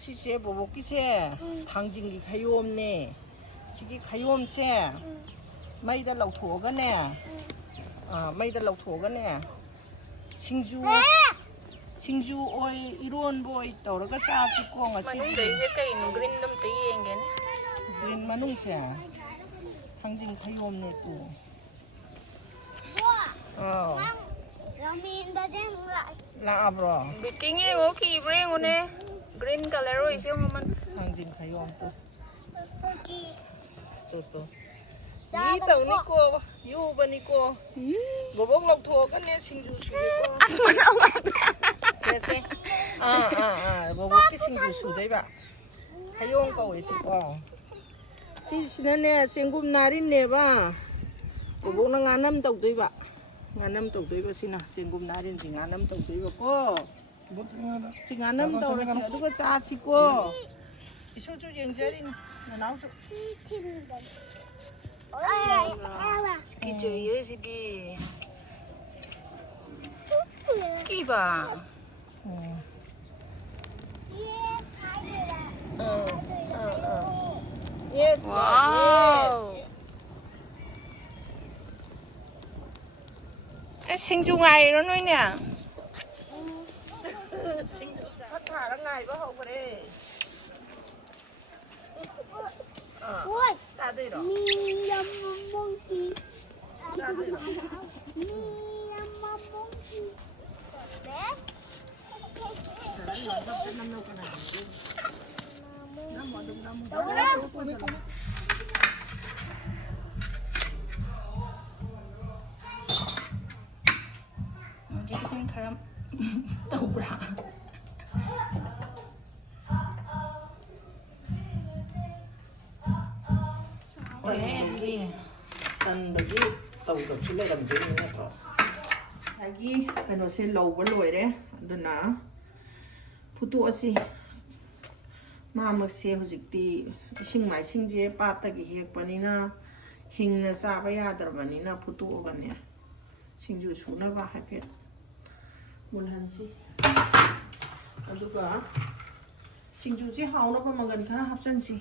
시시에 보복기세 당진기 가요옴네 시기 가요옴세 마이다 라우토가네 마이다 라우토가네 싱주 오이 이론 보이 떠러가 짜시고 ngasi Manungse kay no green dam tayeng green manungse 당진 가요옴네 또 lạ bro biking ni go ki breng one green color oi siyo man 당진 가요옴 또 이 떠니고 유버니고 보복 라우토가네 싱주 수고 asman awat 제세 보복기 싱주 수대바 가요옴 거 있고 시시네 생금 날인네 봐 보복나 안남 떡도이바 nganam tàu tưới vào xin nào xin cùng nãy đến chỉ nganam tàu tưới vào cô chỉ nganam tàu là chỉ có cha chỉ cô số chú chuyện chơi đi nấu số ki chơi gì đi ki ba yes wow sinh ngày đó nuôi nè sinh phát thả ra ngày có hậu đây ra đây rồi ra đây rồi 지금 사람 떠오라 그래 đi tần được cái tàu được chỉ là làm gì nữa thôi cái nó sẽ lâu vẫn lồi đấy đó nè phụ tu gì mà mặc xe hồi dịch thì sinh máy sinh chế ba ta cái hiệp bani na hình na sa bây giờ đó bani na phụ tu cái này sinh chủ số na ba hai phết một lần gì aduga sinh chủ chỉ hao nó bao gần khá hấp dẫn gì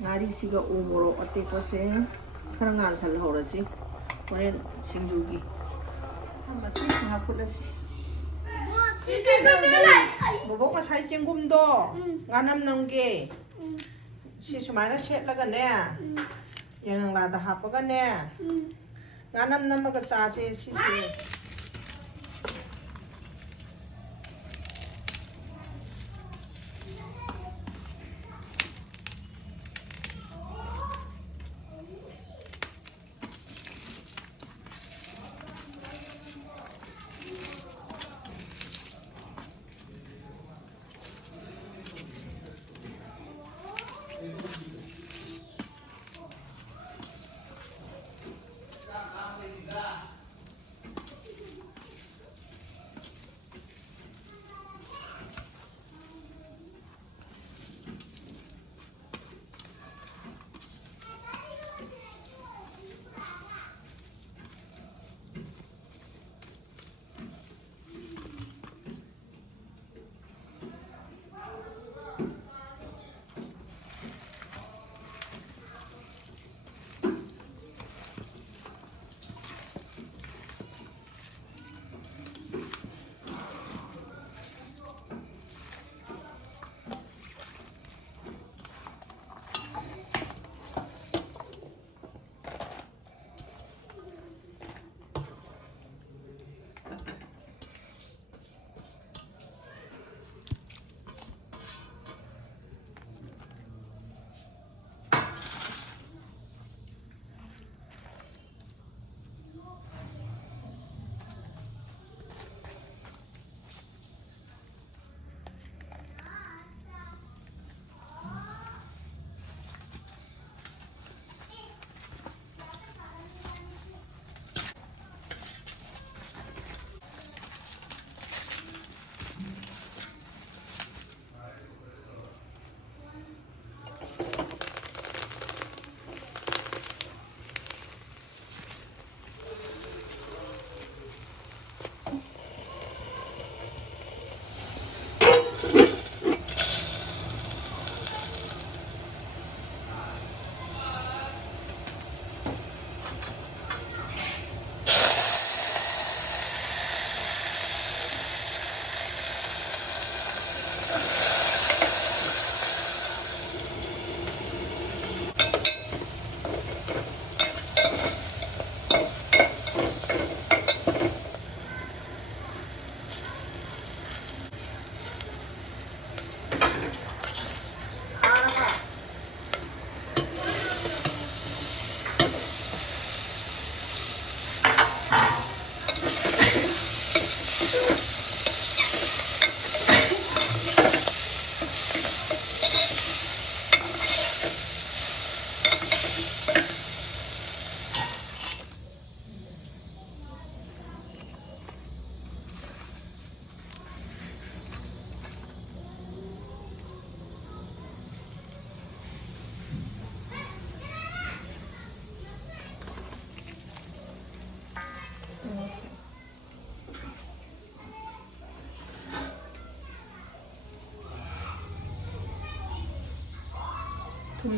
ngari시가 오모로 어때 것에 그런 안 살려오라지 오늘 싱주기 한번씩 하고라지 뭐가 살찐 곰도 간암 넘게 시수마나 셋라가네 영랑라다 하빠가네 간암 넘어가 싸지 시시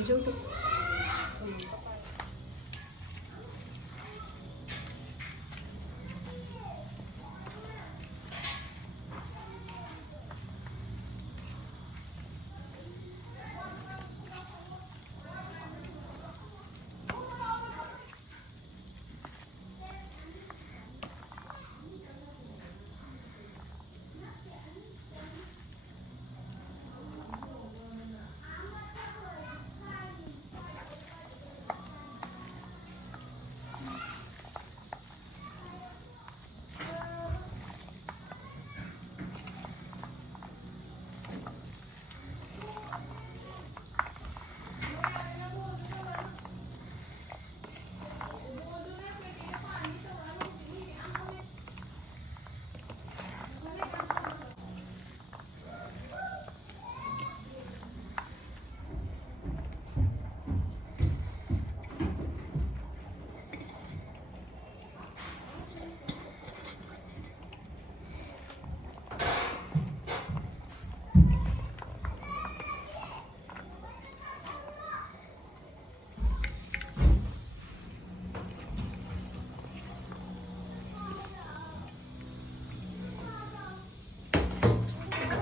이 정도.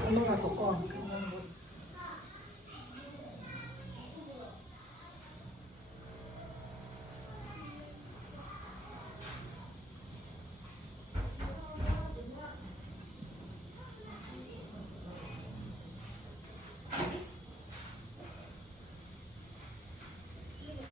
엄마가 덮고.